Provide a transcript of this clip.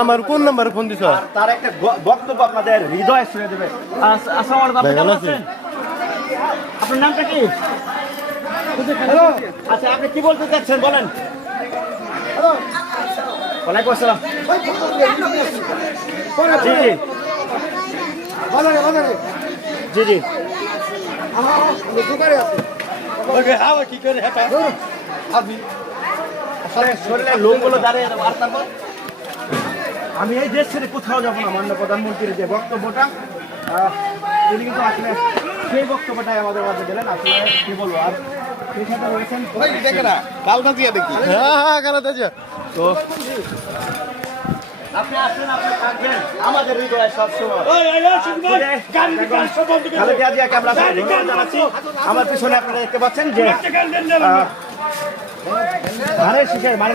আমার কোন নাম্বারে ফোন দিছ? তার একটা বক্তব্য আপনাদের হৃদয়ে শুনে দেবে। আসসালামু আলাইকুম, আপনি কেমন আছেন? আপনার নামটা কি? আচ্ছা, আপনি কি বলতে চাচ্ছেন বলেন। ওয়ালাইকুম আসসালাম। জি জি জি জি শরীরের লোকগুলো দাঁড়িয়ে আর তারপর আমি এই দেশ ছেড়ে কোথাও যাবো না। মাননীয় প্রধানমন্ত্রীর যে বক্তব্যটা, তিনি কিন্তু আসলে সেই বক্তব্যটাই আমাদের মাঝে দিলেন। আসলে কি বলবো, আর সেই সাথে রয়েছেন তো আপনি আসেন, আপনি থাকবেন আমাদের হৃদয়ে সবসময়। খালেদা জিয়াকে আমরা ধন্যবাদ জানাচ্ছি। আমার পিছনে আপনারা দেখতে পাচ্ছেন যে ধানের শীষের মানে